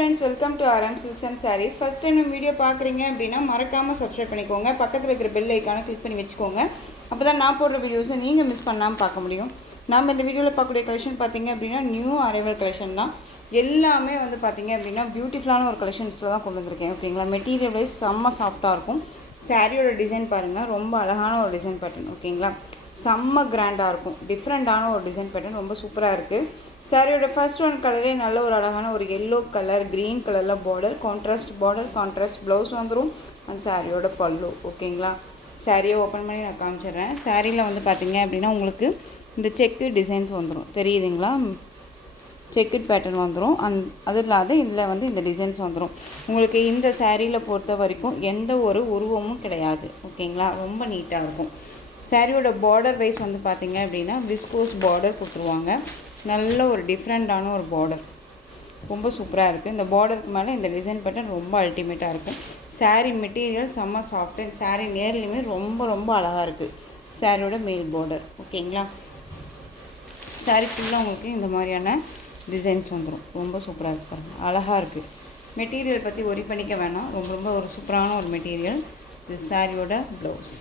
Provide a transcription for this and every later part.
friends, welcome to RM Silks and Sarees. First time நம்ம video பார்க்குறீங்க அப்படின்னா மறக்காமல் சப்ஸ்கிரைப் பண்ணிக்கோங்க. பக்கத்தில் இருக்கிற பெல் ஐக்கானை கிளிக் பண்ணி வச்சுக்கோங்க. அப்போ தான் நான் போடுற வீடியோஸை நீங்கள் மிஸ் பண்ணாமல் பார்க்க முடியும். நாம் இந்த வீடியோவில் பார்க்கக்கூடிய கலெக்ஷன் பார்த்தீங்க அப்படின்னா நியூ அரைவல் கலெக்ஷன் தான். எல்லாமே வந்து பார்த்தீங்க அப்படின்னா பியூட்டிஃபுல்லான ஒரு கலெக்ஷன்ஸில் தான் கொண்டு வந்திருக்கேன். ஓகேங்களா, மெட்டீரியல் வைஸ் செம்ம சாஃப்டாக இருக்கும். சாரியோட டிசைன் பாருங்கள், ரொம்ப அழகான ஒரு டிசைன் பேட்டர்ன். ஓகேங்களா, செம்ம கிராண்டாக இருக்கும். டிஃப்ரெண்ட்டான ஒரு டிசைன் பேட்டர்ன், ரொம்ப சூப்பராக இருக்குது. சாரியோட ஃபர்ஸ்ட் ஒன் கலரே நல்ல ஒரு அழகான ஒரு எல்லோ கலர், க்ரீன் கலரில் பார்டர், கான்ட்ராஸ்ட் ப்ளவுஸ் வந்துடும். அந்த சாரியோட பல்லு. ஓகேங்களா, சாரியை ஓப்பன் பண்ணி நான் காமிச்சிடுறேன். சாரியில் வந்து பார்த்திங்க அப்படின்னா உங்களுக்கு இந்த செக்கு டிசைன்ஸ் வந்துடும். தெரியுதுங்களா, செக்குட் பேட்டர்ன் வந்துடும். அது இல்லாத இதில் வந்து இந்த டிசைன்ஸ் வந்துடும். உங்களுக்கு இந்த சாரியில் பொறுத்த வரைக்கும் எந்த ஒரு உருவமும் கிடையாது. ஓகேங்களா, ரொம்ப நீட்டாக இருக்கும். சாரியோட பார்டர் வைஸ் வந்து பார்த்திங்க அப்படின்னா விஸ்கோஸ் பார்டர் கொடுத்துருவாங்க. நல்ல ஒரு டிஃப்ரெண்ட்டான ஒரு பார்டர், ரொம்ப சூப்பராக இருக்குது. இந்த பார்டருக்கு மேலே இந்த டிசைன் பேட்டர்ன் ரொம்ப அல்டிமேட்டாக இருக்கும். சாரீ மெட்டீரியல் செம்ம சாஃப்ட். சாரீ நேர்லையுமே ரொம்ப ரொம்ப அழகாக இருக்குது. சாரியோட மேல் பார்டர். ஓகேங்களா, சாரீ ஃபுல்லாக உங்களுக்கு இந்த மாதிரியான டிசைன்ஸ் வந்துடும். ரொம்ப சூப்பராக இருக்குது பாருங்கள், அழகாக இருக்குது. மெட்டீரியல் பற்றி ஒரி பண்ணிக்க வேணாம், ரொம்ப ரொம்ப ஒரு சூப்பரான ஒரு மெட்டீரியல். இது சாரியோட ப்ளவுஸ்.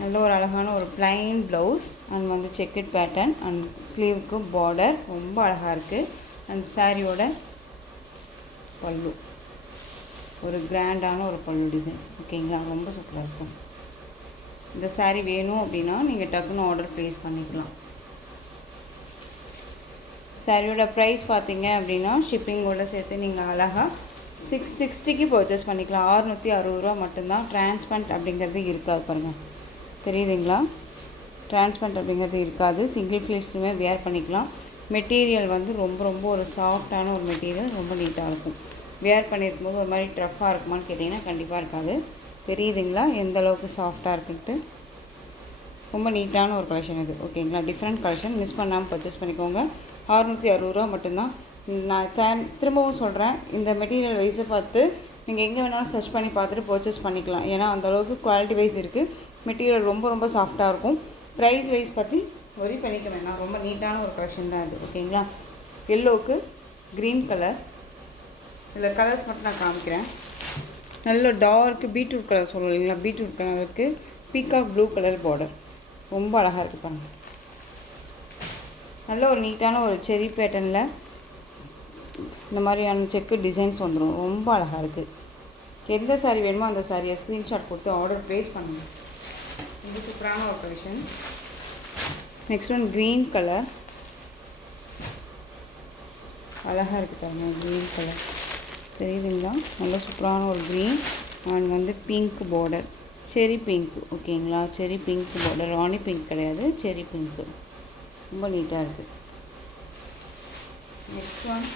நல்ல ஒரு அழகான ஒரு ப்ளைன் ப்ளவுஸ் அண்ட் வந்து செக்கட் பேட்டர்ன் அண்ட் ஸ்லீவுக்கு பார்டர் ரொம்ப அழகாக இருக்குது. அண்ட் சாரியோட பல்லு ஒரு கிராண்டான ஒரு பல்லு டிசைன். ஓகேங்களா, ரொம்ப சூப்பராக இருக்கும். இந்த சாரீ வேணும் அப்படின்னா நீங்கள் டக்குன்னு ஆர்டர் ப்ளேஸ் பண்ணிக்கலாம். சாரியோட ப்ரைஸ் பார்த்தீங்க அப்படின்னா ஷிப்பிங்கோட சேர்த்து நீங்கள் அழகாக 660க்கு பர்ச்சேஸ் பண்ணிக்கலாம். 660 ரூபா மட்டும்தான். டிரான்ஸ்பரண்ட் அப்படிங்கிறது இருக்காது பாருங்கள், தெரியுதுங்களா, டிரான்ஸ்பரண்ட் அப்படிங்கிறது இருக்காது. சிங்கிள் ஃப்ளீட்ஸுமே வேர் பண்ணிக்கலாம். மெட்டீரியல் வந்து ரொம்ப ரொம்ப ஒரு சாஃப்டான ஒரு மெட்டீரியல், ரொம்ப நீட்டாக இருக்கும். வேர் பண்ணியிருக்கும்போது ஒரு மாதிரி ட்ரஃப்பாக இருக்குமான்னு கேட்டிங்கன்னா கண்டிப்பாக இருக்காது. தெரியுதுங்களா எந்த அளவுக்கு சாஃப்டாக இருக்குன்ட்டு. ரொம்ப நீட்டான ஒரு கலெக்ஷன் இது. ஓகேங்களா, டிஃப்ரெண்ட் கலெக்ஷன், மிஸ் பண்ணாமல் பர்ச்சேஸ் பண்ணிக்கோங்க. 660 ரூபா மட்டும்தான். நான் திரும்பவும் சொல்கிறேன், இந்த மெட்டீரியல் வைஸை பார்த்து நீங்கள் எங்கே வேணாலும் சர்ச் பண்ணி பார்த்துட்டு பர்ச்சேஸ் பண்ணிக்கலாம். ஏன்னா அந்தளவுக்கு குவாலிட்டி வைஸ் இருக்குது. மெட்டீரியல் ரொம்ப ரொம்ப சாஃப்டாக இருக்கும். ப்ரைஸ் வைஸ் பற்றி ஒரி பண்ணிக்க வேணாம், ரொம்ப நீட்டான ஒரு கலெக்ஷன் தான் இது. ஓகேங்களா, எல்லோவுக்கு க்ரீன் கலர், இதில் கலர்ஸ் மட்டும் நான் காமிக்கிறேன். நல்ல டார்க் பீட்ரூட் கலர் சொல்லுவோம் இல்லைங்களா, பீட்ரூட் கலருக்கு பீகாக் ப்ளூ கலர் பார்டர், ரொம்ப அழகாக இருக்குது பாருங்கள். நல்ல ஒரு நீட்டான ஒரு செரி பேட்டர்னில் இந்த மாதிரியான செக்கு டிசைன்ஸ் வந்துடும். ரொம்ப அழகாக இருக்குது. எந்த சாரீ வேணுமோ அந்த சாரியை ஸ்க்ரீன்ஷாட் கொடுத்து ஆர்டர் ப்ளேஸ் பண்ணுங்கள். இது சூப்பரான ஒரு collection. Next one green colour, அழகாக இருக்குது பாருங்கள். க்ரீன் கலர் தெரியுதுங்களா, நல்ல சூப்பரான ஒரு க்ரீன் அண்ட் வந்து பிங்க் பார்டர், செரி பிங்க். ஓகேங்களா, செரி பிங்க் பார்டர், ராணி பிங்க் கிடையாது, செரி பிங்க்கு, ரொம்ப நீட்டாக இருக்குது. நெக்ஸ்ட் ஒன்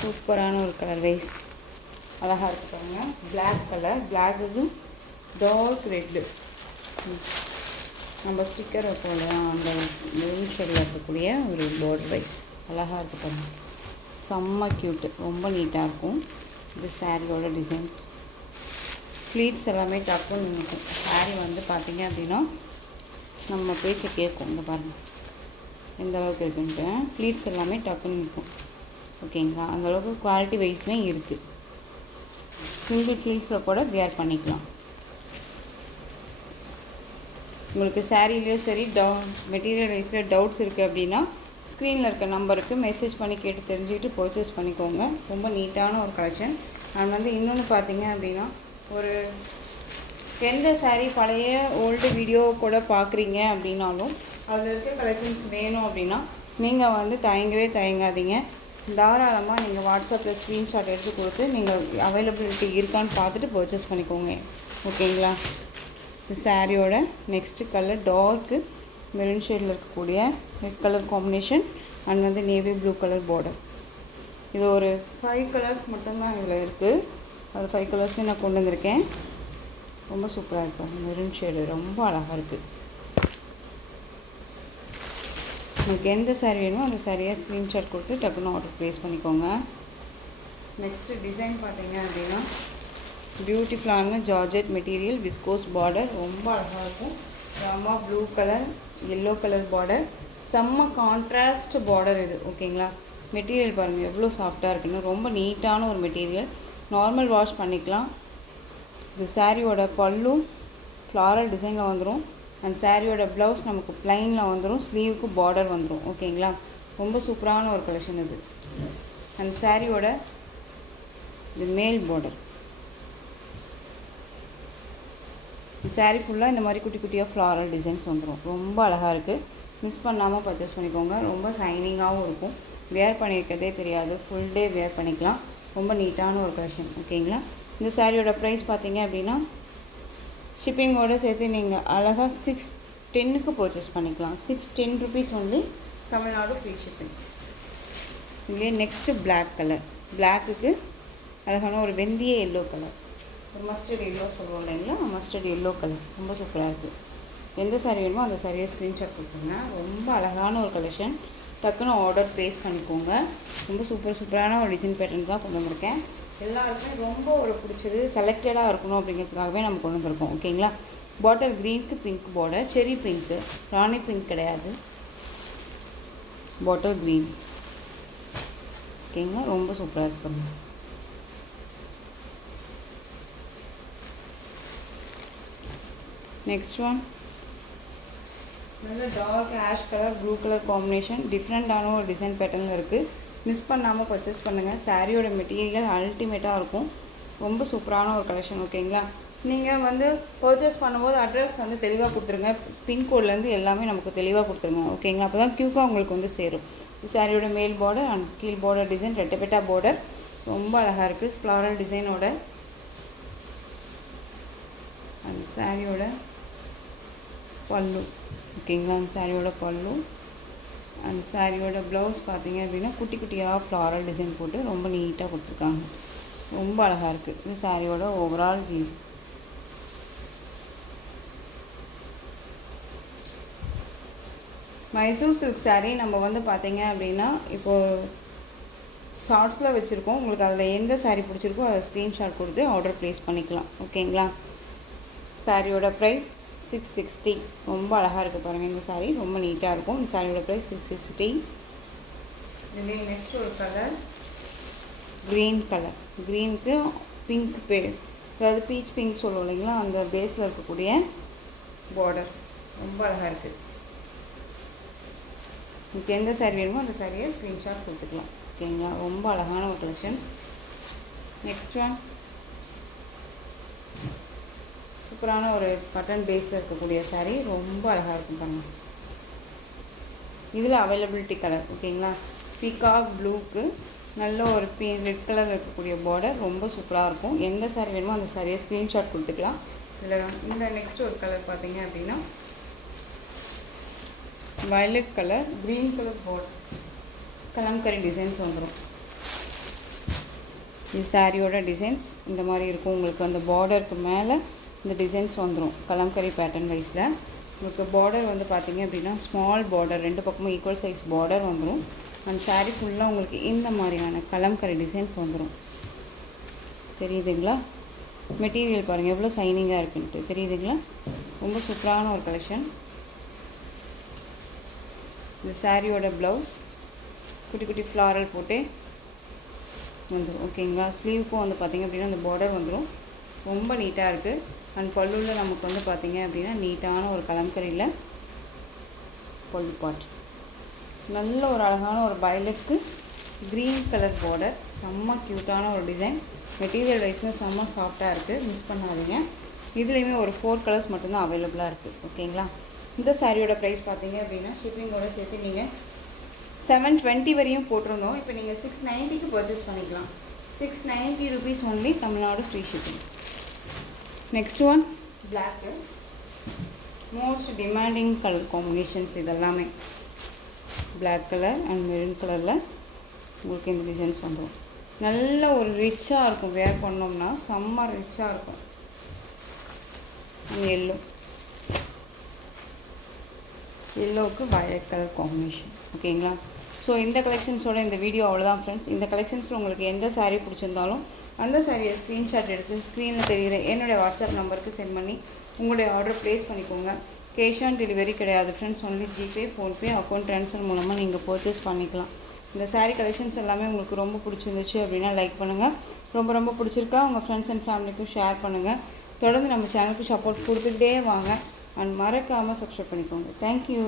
சூப்பரான ஒரு கலர் வைஸ் அழகாக இருக்குது பாருங்கள். Black colour, black dark red, நம்ம ஸ்டிக்கர் வைப்போம் அந்த மெரூன் ஷேடில் இருக்கக்கூடிய ஒரு பார்டர் வைஸ் அழகாக இருக்குது பாருங்கள். செம்ம க்யூட்டு, ரொம்ப நீட்டாக இருக்கும். இது சாரியோட டிசைன்ஸ். ஃப்ளீட்ஸ் எல்லாமே டக்குன்னு நிற்கும். சாரீ வந்து பார்த்திங்க அப்படின்னா நம்ம பேச்சை கேட்கும். இங்கே பாருங்கள் எந்த அளவுக்கு இருக்குன்ட்டு. ஃப்ளீட்ஸ் எல்லாமே டக்குன்னு நிற்கும். ஓகேங்களா, அந்தளவுக்கு குவாலிட்டி வைஸுமே இருக்குது. சிங்கிள் ஃப்ளீட்ஸில் கூட வேர் பண்ணிக்கலாம். உங்களுக்கு சாரீலேயும் சரி மெட்டீரியல் வைஸில் டவுட்ஸ் இருக்குது அப்படின்னா ஸ்க்ரீனில் இருக்க நம்பருக்கு மெசேஜ் பண்ணி கேட்டு தெரிஞ்சுக்கிட்டு பர்ச்சேஸ் பண்ணிக்கோங்க. ரொம்ப நீட்டான ஒரு கலெக்ஷன். நான் வந்து இன்னொன்று பார்த்தீங்க அப்படின்னா ஒரு எந்த சாரீ பழைய ஓல்டு வீடியோ கூட பார்க்குறீங்க அப்படின்னாலும் அதில் இருக்க கலெக்ஷன்ஸ் வேணும் அப்படின்னா நீங்கள் வந்து தயங்காதீங்க. தாராளமாக நீங்கள் வாட்ஸ்அப்பில் ஸ்க்ரீன்ஷாட் எடுத்து கொடுத்து நீங்கள் அவைலபிலிட்டி இருக்கான்னு பார்த்துட்டு பர்ச்சேஸ் பண்ணிக்கோங்க. ஓகேங்களா, சாரியோட நெக்ஸ்ட்டு கலர் டார்க்கு மெரூன் ஷேடில் இருக்கக்கூடிய ரெட் கலர் காம்பினேஷன் அண்ட் வந்து நேவி ப்ளூ கலர் பார்டர். இது ஒரு 5 கலர்ஸ் மட்டும்தான் இதில் இருக்குது. அது 5 கலர்ஸையும் நான் கொண்டு வந்திருக்கேன். ரொம்ப சூப்பராக இருக்கும். மெரூன் ஷேடு ரொம்ப அழகாக இருக்குது. உங்களுக்கு எந்த சாரீ வேணுமோ அந்த சாரியை ஸ்க்ரீன்ஷாட் கொடுத்து டக்குன்னு ஆர்டர் ப்ளேஸ் பண்ணிக்கோங்க. நெக்ஸ்ட்டு டிசைன் பார்த்தீங்க அப்படின்னா பியூட்டிஃபுல்லான ஜார்ஜெட் மெட்டீரியல், விஸ்கோஸ் பார்டர், ரொம்ப அழகாக இருக்கும். Rama blue colour, yellow colour border, செம்ம கான்ட்ராஸ்ட் பார்டர் இது. ஓகேங்களா, மெட்டீரியல் பாருங்கள் எவ்வளோ சாஃப்டாக இருக்குன்னு. ரொம்ப நீட்டான ஒரு மெட்டீரியல். நார்மல் வாஷ் பண்ணிக்கலாம். இது சாரியோட பல்லு ஃப்ளாரல் டிசைனில் வந்துடும். அண்ட் சாரியோட ப்ளவுஸ் நமக்கு ப்ளைனில் வந்துடும். ஸ்லீவுக்கு பார்டர் வந்துடும். ஓகேங்களா, ரொம்ப சூப்பரான ஒரு கலெக்ஷன் இது. அண்ட் சாரியோட இது மேல் பார்டர். சாரீ ஃபுல்லாக இந்த மாதிரி குட்டி குட்டியாக ஃப்ளாரல் டிசைன்ஸ் வந்துடும். ரொம்ப அழகாக இருக்குது. மிஸ் பண்ணாமல் பர்ச்சேஸ் பண்ணிக்கோங்க. ரொம்ப சைனிங்காகவும் இருக்கும். வேர் பண்ணியிருக்கிறதே தெரியாது. ஃபுல் டே வேர் பண்ணிக்கலாம். ரொம்ப நீட்டான ஒரு கலெக்ஷன். ஓகேங்களா, இந்த சாரியோட ப்ரைஸ் பார்த்தீங்க அப்படின்னா ஷிப்பிங்கோடு சேர்த்து நீங்கள் அழகாக 610க்கு பர்ச்சேஸ் பண்ணிக்கலாம். 610 rupees only. Tamil Nadu free shipping. இங்கே நெக்ஸ்ட்டு பிளாக் கலர். பிளாக்குக்கு அழகான ஒரு வெந்தய எல்லோ கலர், ஒரு மஸ்டர்ட் எல்லோ சொல்லுவோம் இல்லைங்களா, மஸ்டர்ட் எல்லோ கலர். ரொம்ப சூப்பராக இருக்குது. எந்த சாரீ வேணுமோ அந்த சாரியை ஸ்க்ரீன்ஷாட் கொடுத்துருங்க. ரொம்ப அழகான ஒரு கலெக்ஷன். டக்குன்னு ஆர்டர் ப்ளேஸ் பண்ணிக்கோங்க. ரொம்ப சூப்பரான ஒரு டிசைன் பேட்டர்ன் தான் கொண்டு வந்திருக்கேன். எல்லாருக்குமே ரொம்ப ஒரு பிடிச்சது, செலக்டடாக இருக்கணும் அப்படிங்கிறதுக்காகவே நம்ம கொண்டு வந்திருக்கோம். ஓகேங்களா, பாட்டில் க்ரீனுக்கு பிங்க் பார்டர், செரி பிங்க்கு, ராணி பிங்க் கிடையாது, பாட்டில் க்ரீன். ஓகேங்களா, ரொம்ப சூப்பராக இருக்குங்க. நெக்ஸ்ட் ஒன் நல்ல dark ash colour blue colour combination. டிஃப்ரெண்ட்டான ஒரு டிசைன் பேட்டர்னில் இருக்குது. மிஸ் பண்ணாமல் பர்ச்சேஸ் பண்ணுங்கள். சாரியோட மெட்டீரியல் அல்டிமேட்டாக இருக்கும். ரொம்ப சூப்பரான ஒரு கலெக்ஷன். ஓகேங்களா, நீங்கள் வந்து பர்ச்சேஸ் பண்ணும்போது அட்ரஸ் வந்து தெளிவாக கொடுத்துருங்க. பின்கோட்லேருந்து எல்லாமே நமக்கு தெளிவாக கொடுத்துருங்க. ஓகேங்களா, அப்போ தான் க்யூக்காக உங்களுக்கு வந்து சேரும். சாரியோட மேல் பார்டர் அண்ட் கீழ் பார்டர் டிசைன் ரெட்டப்பெட்டா பார்டர். ரொம்ப அழகாக இருக்குது. ஃப்ளாரல் டிசைனோட. அண்ட் சாரியோட பல்லு. ஓகேங்களா, அந்த சாரியோட பல்லு அண்ட் சாரியோட ப்ளவுஸ் பார்த்தீங்க அப்படின்னா குட்டி குட்டியாக ஃப்ளாரல் டிசைன் போட்டு ரொம்ப நீட்டாக கொடுத்துருக்காங்க. ரொம்ப அழகாக இருக்குது. இது சாரியோட overall view. Mysore silk sari நம்ம வந்து பார்த்தீங்க அப்படின்னா இப்போது ஷார்ட்ஸில் வச்சுருக்கோம். உங்களுக்கு அதில் எந்த சாரீ பிடிச்சிருக்கோ அதை ஸ்க்ரீன்ஷாட் கொடுத்து ஆர்டர் ப்ளேஸ் பண்ணிக்கலாம். ஓகேங்களா, சாரியோட ப்ரைஸ் 660. ரொம்ப அழகாக இருக்குது பாருங்கள். இந்த சாரீ ரொம்ப நீட்டாக இருக்கும். இந்த சாரியோட ப்ரைஸ் 660. இதுலேயே நெக்ஸ்ட் ஒரு கலர் க்ரீன் கலர். க்ரீனுக்கு பிங்க் அதாவது பீச் பிங்க் சொல்லுவோம் இல்லைங்களா, அந்த பேஸில் இருக்கக்கூடிய பார்டர். ரொம்ப அழகாக இருக்குது. உங்களுக்கு எந்த சாரீ வேணுமோ அந்த சாரியை ஸ்க்ரீன்ஷாட் கொடுத்துக்கலாம். ஓகேங்களா, ரொம்ப அழகான ஒரு கலெக்ஷன்ஸ். நெக்ஸ்ட் ஒன் சூப்பரான ஒரு காட்டன் பேஸில் இருக்கக்கூடிய சாரீ. ரொம்ப அழகாக இருக்கும் பாருங்கள். இதில் அவைலபிலிட்டி கலர். ஓகேங்களா, பீகாக் ப்ளூக்கு நல்ல ஒரு ரெட் கலர் இருக்கக்கூடிய பார்டர். ரொம்ப சூப்பராக இருக்கும். எந்த சாரீ வேணுமோ அந்த சாரியை ஸ்க்ரீன்ஷாட் கொடுத்துக்கலாம். இதில் இந்த நெக்ஸ்ட் ஒரு கலர் பார்த்தீங்க அப்படின்னா violet colour, green colour border, kalamkari designs வந்துடும். இது சாரியோட டிசைன்ஸ் இந்த மாதிரி இருக்கும். உங்களுக்கு அந்த பார்டருக்கு மேலே இந்த டிசைன்ஸ் வந்துடும். கலம்கரி பேட்டர்ன் வைஸில் உங்களுக்கு பார்டர் வந்து பார்த்திங்க அப்படின்னா ஸ்மால் பார்டர், ரெண்டு பக்கமும் ஈக்குவல் சைஸ் பார்டர் வந்துடும். அந்த சாரீ ஃபுல்லாக உங்களுக்கு இந்த மாதிரியான கலம்கரி டிசைன்ஸ் வந்துடும். தெரியுதுங்களா, மெட்டீரியல் பாருங்கள் எவ்வளோ சைனிங்காக இருக்குன்ட்டு. தெரியுதுங்களா, ரொம்ப சூப்பரான ஒரு கலெக்ஷன். இந்த சாரியோட ப்ளவுஸ் குட்டி குட்டி ஃப்ளாரல் போட்டு வந்துடும். ஓகேங்களா, ஸ்லீவுக்கும் வந்து பார்த்திங்க அப்படின்னா அந்த பார்டர் வந்துடும். ரொம்ப நீட்டாக இருக்குது. அண்ட் பல்லுவில் நமக்கு வந்து பார்த்திங்க அப்படின்னா நீட்டான ஒரு கலம்கரியில் பல்லு பாட். நல்ல ஒரு அழகான ஒரு வயலட்டுக்கு க்ரீன் கலர் பார்டர். செம்ம க்யூட்டான ஒரு டிசைன். மெட்டீரியல் வைஸ்மே செம்ம சாஃப்டாக இருக்குது. மிஸ் பண்ணாதீங்க. இதுலேயுமே ஒரு 4 கலர்ஸ் மட்டும்தான் அவைலபிளாக இருக்குது. ஓகேங்களா, இந்த சாரியோட ப்ரைஸ் பார்த்தீங்க அப்படின்னா ஷிப்பிங்கோடு சேர்த்து நீங்கள் 720 வரையும் போட்டிருந்தோம். இப்போ நீங்கள் 690க்கு பர்ச்சேஸ் பண்ணிக்கலாம். 690 rupees only. Tamil Nadu free shipping. Next one black. Most demanding colour combinations இதெல்லாமே. பிளாக் கலர் அண்ட் மெரூன் கலரில் உங்களுக்கு இந்த டிசைன்ஸ் வந்துடும். நல்ல ஒரு ரிச்சாக இருக்கும். வேர் பண்ணோம்னா செம்ம ரிச்சாக இருக்கும். எல்லோ, எல்லோவுக்கு வயலட் கலர் காம்பினேஷன். ஓகேங்களா, ஸோ இந்த கலெக்ஷன்ஸோட இந்த வீடியோ அவ்வளோதான் ஃப்ரெண்ட்ஸ். இந்த கலெக்ஷன்ஸில் உங்களுக்கு எந்த சாரீ பிடிச்சிருந்தாலும் அந்த சாரியை ஸ்க்ரீன்ஷாட் எடுத்து ஸ்க்ரீனில் தெரிகிற என்னுடைய வாட்ஸ்அப் நம்பருக்கு சென்ட் பண்ணி உங்களுடைய ஆர்டர் ப்ளேஸ் பண்ணிக்கோங்க. கேஷ் ஆன் டெலிவரி கிடையாது friends. Only GPay, PhonePe, account transfer மூலமாக நீங்கள் பர்ச்சேஸ் பண்ணிக்கலாம். இந்த saree கலெக்ஷன்ஸ் எல்லாமே உங்களுக்கு ரொம்ப பிடிச்சிருந்துச்சு அப்படின்னா லைக் பண்ணுங்கள். ரொம்ப ரொம்ப பிடிச்சிருக்கா உங்கள் ஃப்ரெண்ட்ஸ் அண்ட் ஃபேமிலிக்கும் ஷேர் பண்ணுங்கள். தொடர்ந்து நம்ம சேனலுக்கு சப்போர்ட் கொடுத்துக்கிட்டே வாங்க. அண்ட் மறக்காமல் சப்ஸ்கிரைப் பண்ணிக்கோங்க. தேங்க்யூ.